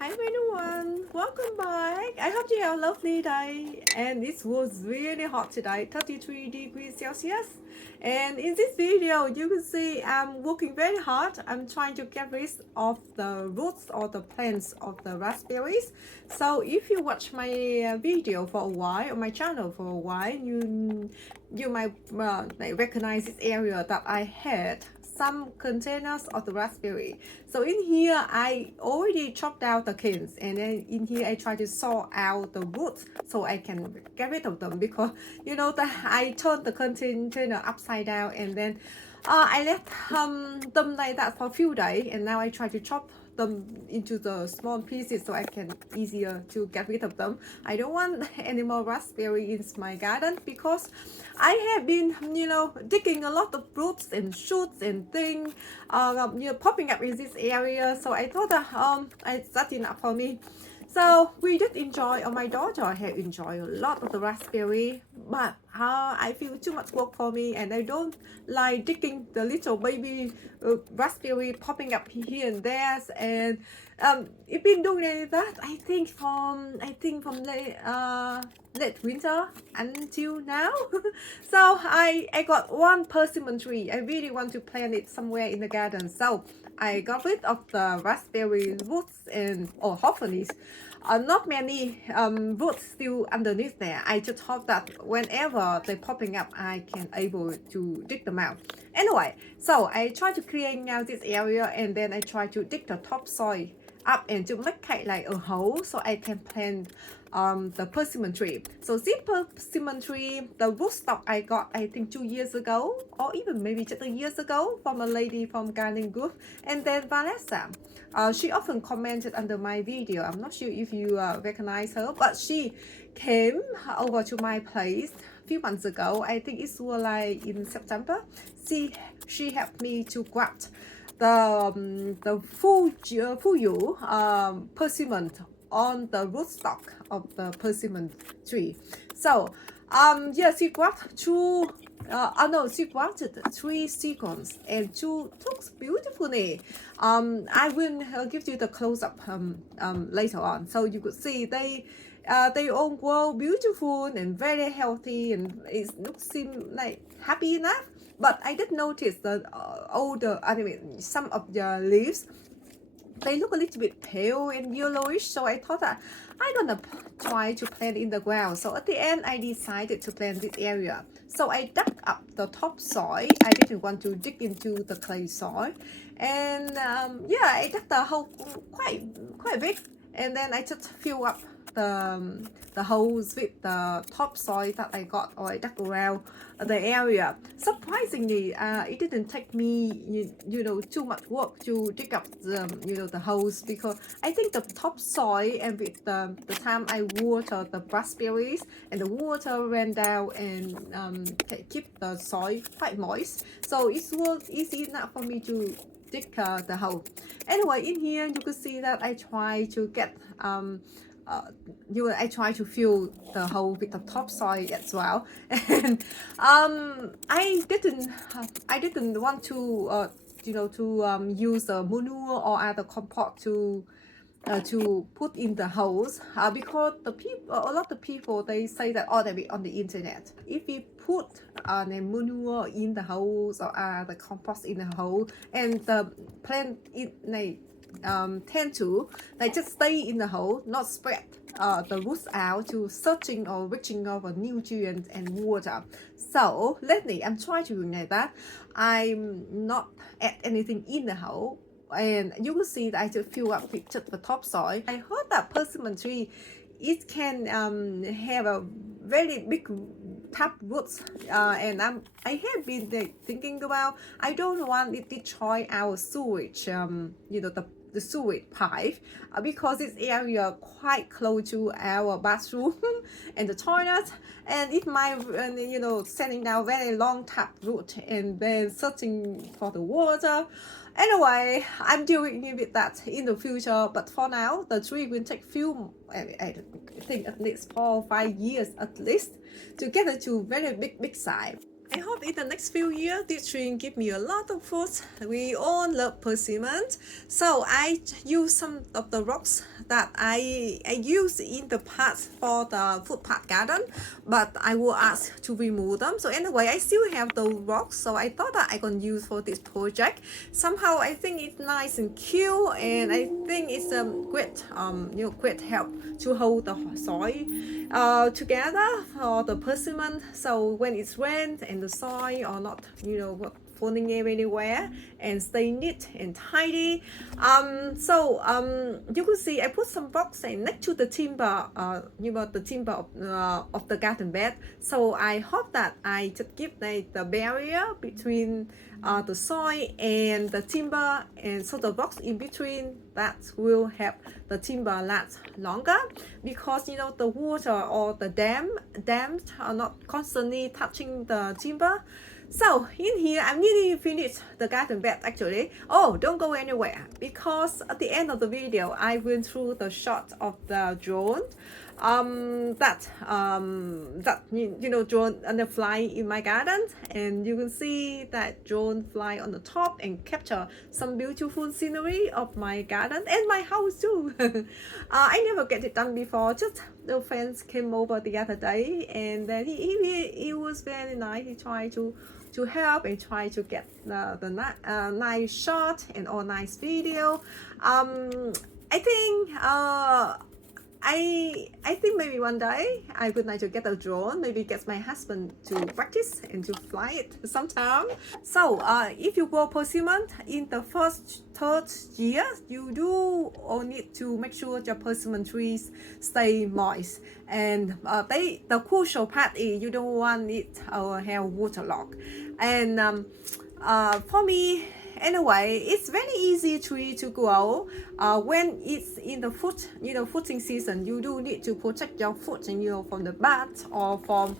Hi everyone, welcome back. I hope you have a lovely day. And it was really hot today, 33 degrees Celsius. And in this video, you can see I'm working very hard. I'm trying to get rid of the roots or the plants of the raspberries. So if you watch my video for a while, on my channel for a while, you might recognize this area that I had some containers of the raspberry. So in here I already chopped out the canes, and then in here I try to sort out the roots so I can get rid of them, because you know that I turned the container upside down, and then I left them like that for a few days, and now I try to chop them into the small pieces so I can easier to get rid of them. I don't want any more raspberry in my garden, because I have been digging a lot of roots and shoots and things popping up in this area. So I thought that that's enough for me. So we did enjoy, or my daughter have enjoyed a lot of the raspberry, but I feel too much work for me, and I don't like digging the little baby raspberry popping up here and there. And it's been doing that I think from late winter until now. So I got one persimmon tree. I really want to plant it somewhere in the garden. So I got rid of the raspberry roots, and hopefully not many roots still underneath there. I just hope that whenever they're popping up, I can able to dig them out. Anyway, so I try to clean out this area, and then I try to dig the topsoil up and to make it like a hole so I can plant the persimmon tree. So this persimmon tree, the rootstock I got I think 2 years ago, or even maybe just 3 years ago, from a lady from gardening group. And then Vanessa, she often commented under my video. I'm not sure if you recognize her, but she came over to my place a few months ago. I think it was like in September. She helped me to grab the full persimmon on the rootstock of the persimmon tree. So yeah, she grabbed she grabbed 3 sequins, and 2 looks beautifully. I will give you the close-up later on, so you could see they all grow beautiful and very healthy, and it looks seem like happy enough. But I did notice that some of the leaves, they look a little bit pale and yellowish. So I thought that I'm gonna try to plant in the ground. So at the end, I decided to plant this area. So I dug up the topsoil. I didn't want to dig into the clay soil, and yeah, I dug the hole quite big, and then I just fill up the holes with the topsoil that I got, or I dug around the area. Surprisingly, it didn't take me too much work to dig up the holes, because I think the topsoil, and with the time I water the raspberries, and the water ran down and keep the soil quite moist, so it was easy enough for me to dig the hole. Anyway, in here you can see that I try to get I try to fill the hole with the topsoil as well. And I didn't want to use manure or other compost to put in the holes, because a lot of people, they say that they be on the internet, if we put the manure in the holes, or the compost in the hole, and the plant tend to just stay in the hole, not spread the roots out to searching or reaching over nutrients and water. So lately I'm trying to do that. I'm not add anything in the hole, and you will see that I just fill up with just the topsoil. I heard that persimmon tree, it can have a very big tap roots, and I have been thinking about, I don't want it to destroy our sewage, the sewage pipe, because this area quite close to our bathroom and the toilet, and it might sending down very long tap root and then searching for the water. Anyway, I'm dealing with that in the future, but for now the tree will take I think at least 4 or 5 years at least to get it to very big size. I hope in the next few years this tree give me a lot of fruits. We all love persimmon, so I use some of the rocks that I used in the past for the footpath garden, but I will ask to remove them. So anyway, I still have those rocks, so I thought that I can use for this project. Somehow I think it's nice and cute, and I think it's a great great help to hold the soil together for the persimmon. So when it's rained and the soil or not falling anywhere and stay neat and tidy. You can see I put some box next to the timber, the timber of the garden bed. So I hope that I just give the barrier between the soil and the timber, and so the box in between that will help the timber last longer, because the water or the dams are not constantly touching the timber. So in here, I'm nearly finished the garden bed actually. Oh, don't go anywhere, because at the end of the video, I went through the shot of the drone. Drone and the fly in my garden, and you can see that drone fly on the top and capture some beautiful scenery of my garden and my house too. I never get it done before. Just the friends came over the other day, and then he was very nice. He tried to help and try to get the nice shot and all nice video. I think I think maybe one day I would like to get a drone, maybe get my husband to practice and to fly it sometime. So if you grow persimmon in the third year, you do need to make sure your persimmon trees stay moist. And the crucial part is you don't want it to have waterlogged. And for me, anyway, it's very easy tree to grow. When it's in the fruiting season, you do need to protect your fruit from the bat or from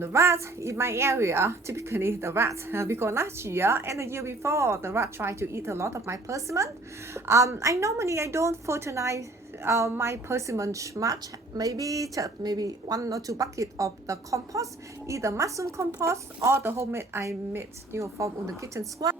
the rat. In my area, typically the rat, because last year and the year before, the rat tried to eat a lot of my persimmon. I don't fertilize my persimmon much, maybe 1 or 2 buckets of the compost, either mushroom compost or the homemade I made from the kitchen square.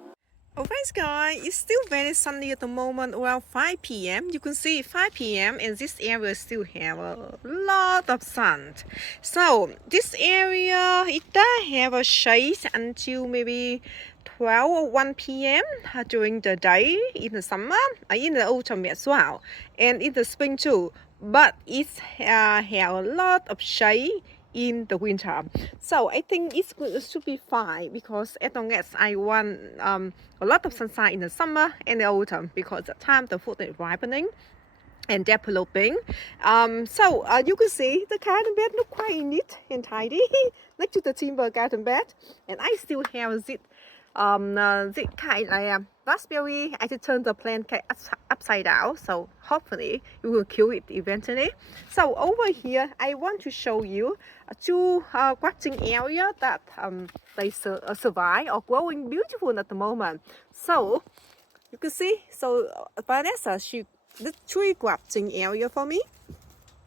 Oh thanks guys, it's still very sunny at the moment, around 5 p.m. You can see 5 p.m. and this area still have a lot of sun. So this area, it does have a shade until maybe 12 or 1 p.m. during the day in the summer, in the autumn as well, and in the spring too. But it have a lot of shade in the winter. So I think it should be fine, because as long as I want a lot of sunshine in the summer and the autumn, because at the time the fruit is ripening and developing. You can see the garden bed look quite neat and tidy next to the timber garden bed, and I still have this kind like raspberry. I just turned the plant upside down, so hopefully you will kill it eventually. So over here, I want to show you 2 grafting area that they survive or growing beautiful at the moment. So you can see, so Vanessa, the 3 grafting area for me.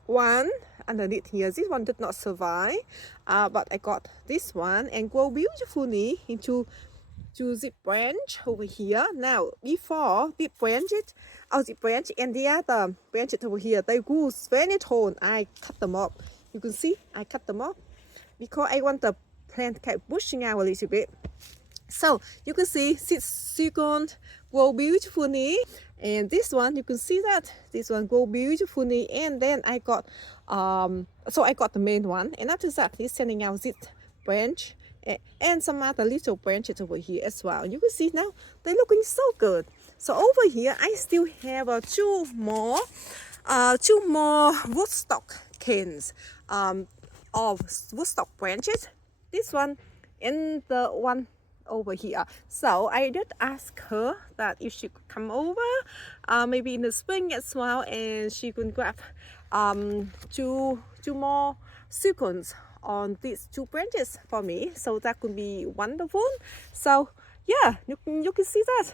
One underneath here, this one did not survive, but I got this one and grow beautifully into the branch over here. Now before the branch and the other branches over here, they grew very tall. I cut them off. You can see I cut them off because I want the plant kept pushing out a little bit. So you can see this second grow beautifully, and this one you can see that this one grow beautifully. And then I got I got the main one, and after that he's sending out this branch and some other little branches over here as well. You can see now they're looking so good. So over here I still have 2 more rootstock canes of rootstock branches. This one and the one over here. So I did ask her that if she could come over maybe in the spring as well, and she could grab 2 more sequins on these 2 branches for me, so that could be wonderful. So yeah, you can see that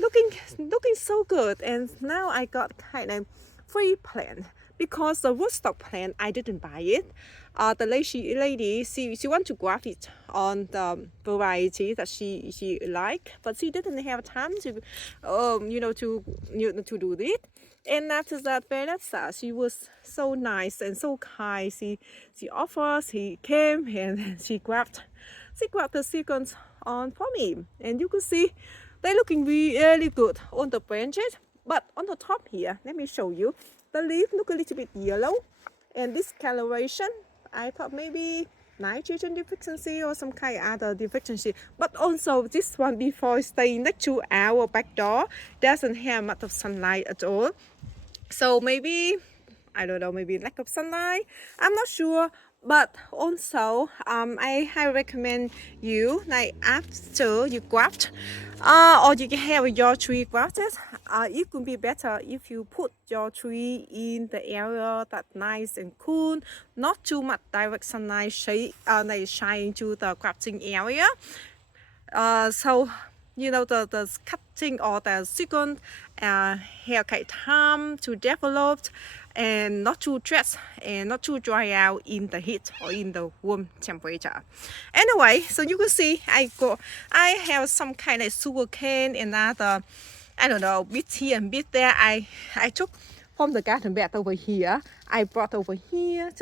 looking so good. And now I got kind of 3 plants because the rootstock plant, I didn't buy it. The lady she want to graft it on the variety that she like, but she didn't have time to to do it. And after that, Vanessa, she was so nice and so kind. She offered, she came and she grabbed the sequence on for me, and you could see they're looking really good on the branches. But on the top here, let me show you, the leaf look a little bit yellow, and this coloration, I thought maybe nitrogen deficiency or some kind of other deficiency. But also this one, before staying next to our back door, doesn't have much of sunlight at all. So maybe, I don't know, maybe lack of sunlight, I'm not sure. But also I highly recommend you, like after you graft or you can have your tree grafted, it could be better if you put your tree in the area that's nice and cool, not too much direct sunlight shine to the grafting area. So you know, the cutting or the second haircut time to develop, and not too stress and not too dry out in the heat or in the warm temperature. Anyway, so you can see I have some kind of sugar cane and other, I don't know, bit here and bit there. I took from the garden bed over here. I brought over here.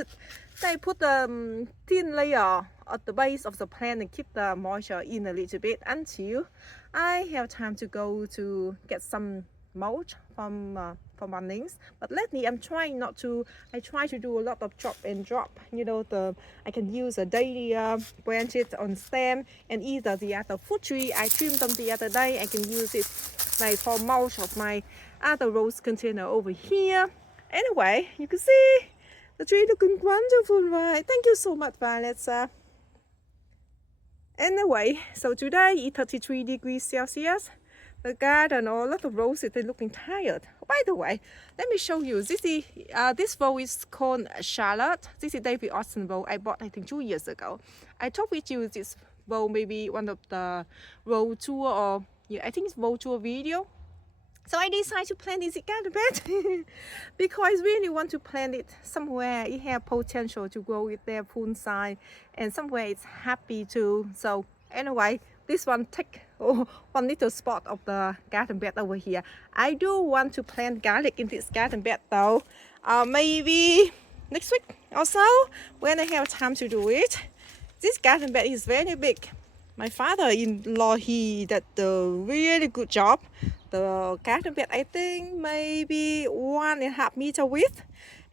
I put the thin layer at the base of the plant and keep the moisture in a little bit until I have time to go to get some mulch from runnings. But lately I'm trying not to. I try to do a lot of chop and drop. You know, I can use a daily branches on stem, and either the other fruit tree I trimmed them the other day. I can use it like for mulch of my other rose container over here. Anyway, you can see the tree looking wonderful, right? Thank you so much, Vanessa. Anyway, so today is 33 degrees Celsius. The garden or a lot of roses, they're looking tired. By the way, let me show you. This bowl is called Charlotte. This is David Austin bowl I bought, I think, 2 years ago. I talked with you this bowl, maybe one of the road tour, or yeah, I think it's road tour video. So I decided to plant this garden bed because I really want to plant it somewhere it has potential to grow with their poolside, and somewhere it's happy too. So anyway, this one take one little spot of the garden bed over here. I do want to plant garlic in this garden bed though. Maybe next week or so when I have time to do it. This garden bed is very big. My father-in-law, he did a really good job. The garden bed, I think maybe 1.5 meter width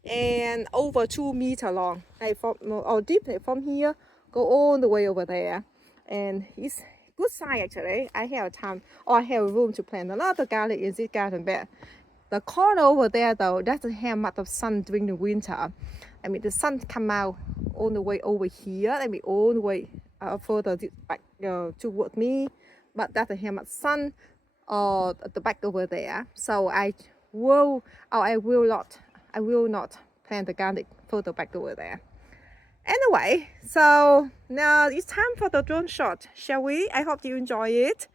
and over 2 meter long. Deep from here go all the way over there, and it's good size actually. I have time, or I have room to plant a lot of garlic in this garden bed. The corner over there though doesn't have much of sun during the winter. I mean, the sun come out all the way over here. I mean, all the way further back toward me, but doesn't have much sun at the back over there. So I will not plant the garlic further back over there. Anyway, so now it's time for the drone shot, shall we? I hope you enjoy it.